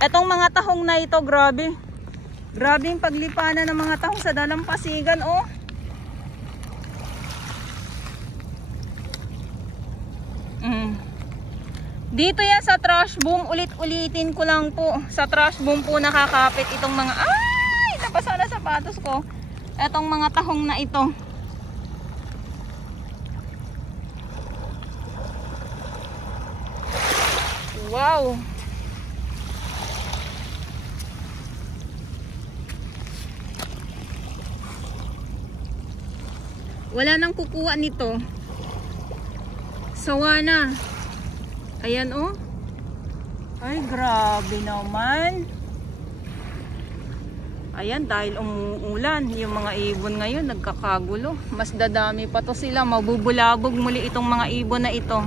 Etong mga tahong na ito, grabe. Grabe yung paglipanan ng mga tahong sa dalampasigan, oh. Dito yan sa trash boom, ulit-ulitin ko lang po. Sa trash boom po nakakapit itong mga, ay, napasa na sapatos ko. Etong mga tahong na ito. Wow. Wala nang kukuha nito. Sawa na. Ayan oh. Ay grabe naman. Ayan, dahil umuulan, yung mga ibon ngayon nagkakagulo. Mas dadami pa to sila. Mabubulabog muli itong mga ibon na ito.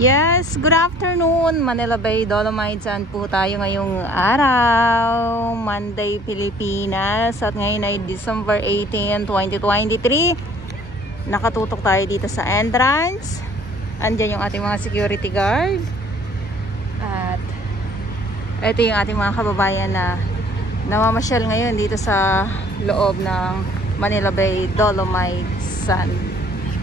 Yes, good afternoon Manila Bay Dolomites. Saan po tayo ngayong araw? Monday, Pilipinas. At ngayon ay December 18, 2023. Nakatutok tayo dito sa entrance. Andyan yung ating mga security guard. At ito yung ating mga kababayan na namamasyal ngayon dito sa loob ng Manila Bay Dolomites.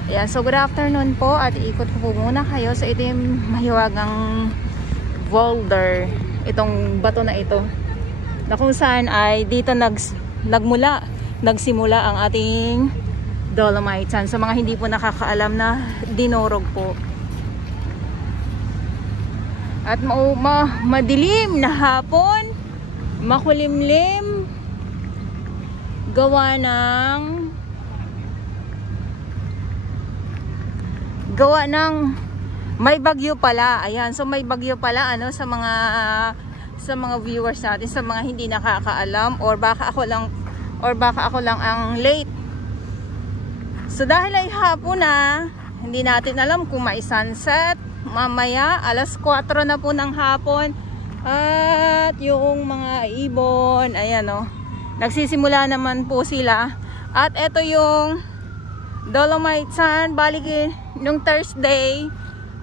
Ayan, so good afternoon po at iikot ko po muna kayo sa ito yung mahiwagang boulder, itong bato na ito na kung saan ay dito nagsimula ang ating Dolomites Sand. Sa mga hindi po nakakaalam na dinurog po at madilim na hapon, makulimlim, gawa ng may bagyo pala. Ayan, so may bagyo pala ano sa mga viewers natin, sa mga hindi nakakaalam or baka ako lang ang late. So dahil ay hapon na, hindi natin alam kung may sunset mamaya, alas 4 na po ng hapon. At yung mga ibon, ayan oh, nagsisimula naman po sila. At ito yung Dolomites Sand. Balik nung Thursday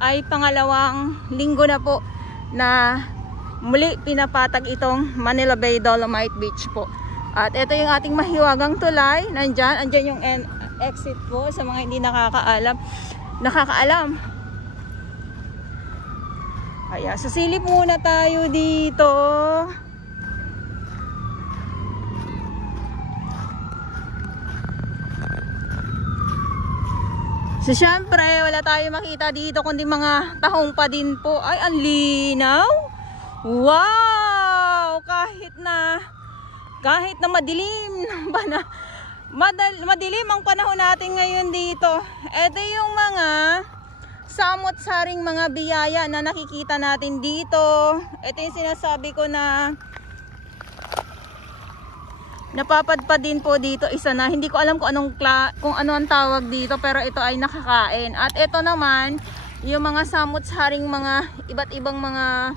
ay pangalawang linggo na po na muli pinapatag itong Manila Bay Dolomite Beach po. At ito yung ating mahiwagang tulay. Andyan yung exit po sa mga hindi nakakaalam. Ayan, susilip muna tayo dito. So syempre wala tayo makita dito kundi mga tahong pa din po. Ay, ang linaw. Wow! kahit na madilim madilim ang panahon natin ngayon dito. Ito yung mga samot-saring mga biyaya na nakikita natin dito. Ito yung sinasabi ko na napapadpad din po dito. Isa na, hindi ko alam kung ano ang tawag dito, pero ito ay nakakain. At ito naman yung mga samot-saring mga iba't ibang mga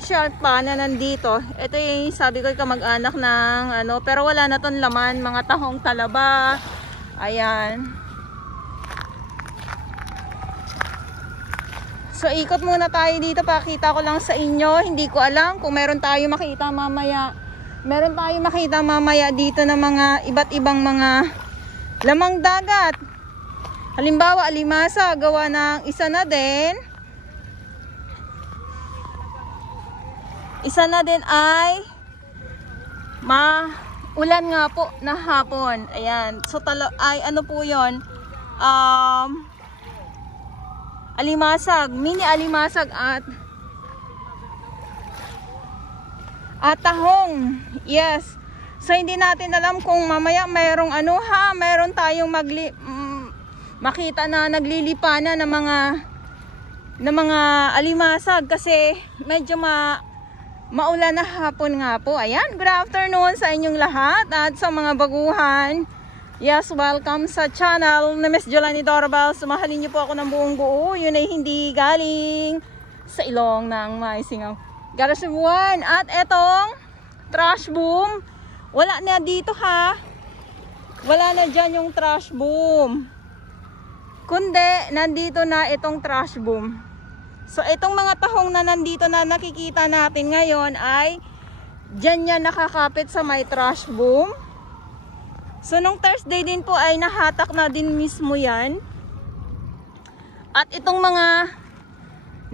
shark pa na nandito. Ito yung sabi ko kamag-anak ng ano, pero wala na ton laman, mga tahong talaba. Ayan. So ikot muna tayo dito, pakita ko lang sa inyo. Hindi ko alam kung meron tayo makita mamaya. Meron tayo makita mamaya dito na mga iba't ibang mga lamang dagat. Halimbawa, alimasa, gawa ng isa na din. Isa na din ay ulan nga po na hapon. Ayan. So ay ano po 'yon? Alimasag, mini alimasag at tahong. Yes. So hindi natin alam kung mamaya mayroong mayroon tayong makita na naglilipanan ng mga alimasag kasi medyo maulan na hapon nga po. Ayan, good afternoon sa inyong lahat at sa mga baguhan. Yes, welcome sa channel na Miss Jolani Dorabal. Sumahalin niyo po ako ng buong buo. Yun ay hindi galing sa ilong ng may singaw. Garasubuan. At etong trash boom. Wala na dito ha. Wala na dyan yung trash boom. Kundi, nandito na itong trash boom. So, itong mga tahong na nandito na nakikita natin ngayon ay dyan yan nakakapit sa may trash boom. So, nung Thursday din po ay nahatak na din mismo yan. At itong mga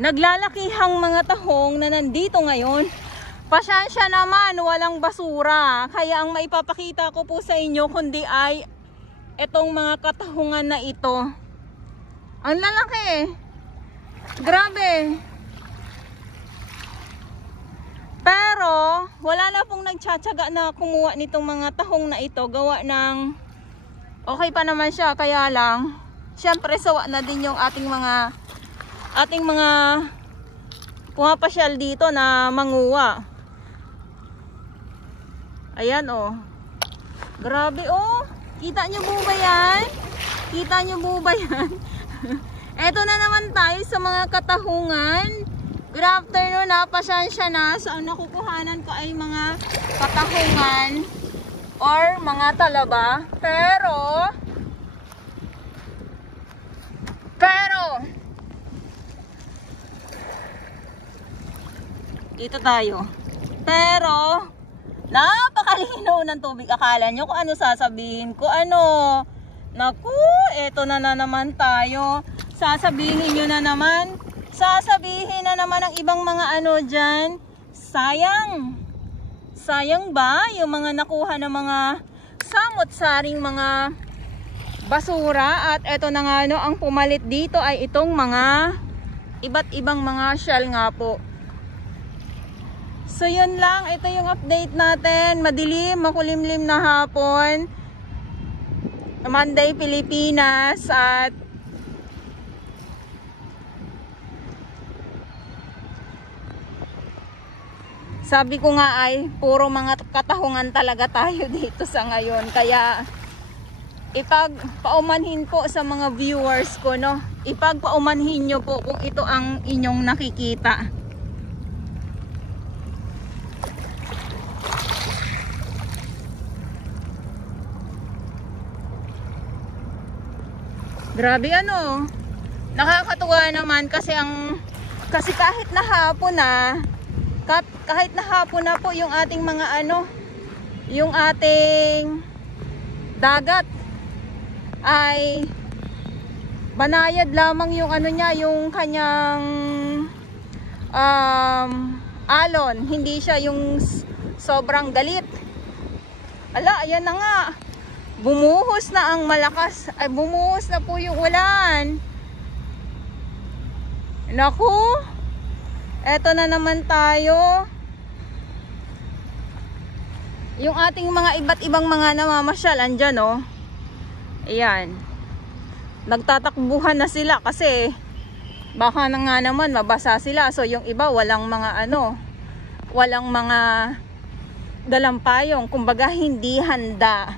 naglalakihang mga tahong na nandito ngayon, pasensya naman, walang basura. Kaya ang maipapakita ko po sa inyo kundi ay itong mga katahungan na ito. Ang lalaki. Grabe. Pero wala na pong nagtsatsaga na kumuha nitong mga tahong na ito. Gawa ng okay pa naman siya, kaya lang syempre sawa na din yung ating mga pumapasyal dito na manguha. Ayan oh. Grabe oh. Kita nyo po ba yan? Kita nyo po ba yan? Eto na naman tayo sa mga katahungan. Good afternoon na, pasensya na. So ang nakukuhanan ko ay mga katahungan or mga talaba. Pero dito tayo. Pero napakalinaw ng tubig. Akala nyo kung ano sasabihin ko. Naku, eto na naman tayo. Sasabihin na naman ang ibang mga dyan. Sayang ba yung mga nakuha ng mga samot-saring mga basura. At eto na nga ang pumalit dito ay itong mga iba't ibang mga shell nga po. So yun lang, ito yung update natin. Madilim, makulimlim na hapon. Monday, Pilipinas. At sabi ko nga ay puro mga katahungan talaga tayo dito sa ngayon. Kaya ipagpaumanhin po sa mga viewers ko, no? Ipagpaumanhin nyo po kung ito ang inyong nakikita. Grabe nakakatuwa naman kasi kahit na hapon na po yung ating mga yung ating dagat ay banayad lamang yung yung kanyang alon, hindi siya yung sobrang galit. Ala, ayan na nga. Bumuhos na ang malakas. Ay, bumuhos na po yung ulan. Naku. Eto na naman tayo. Yung ating mga iba't ibang mga namamasyal, andyan oh. Ayan. Nagtatakbuhan na sila kasi baka na nga naman mabasa sila. So yung iba walang mga walang mga dalampayong. Kumbaga hindi handa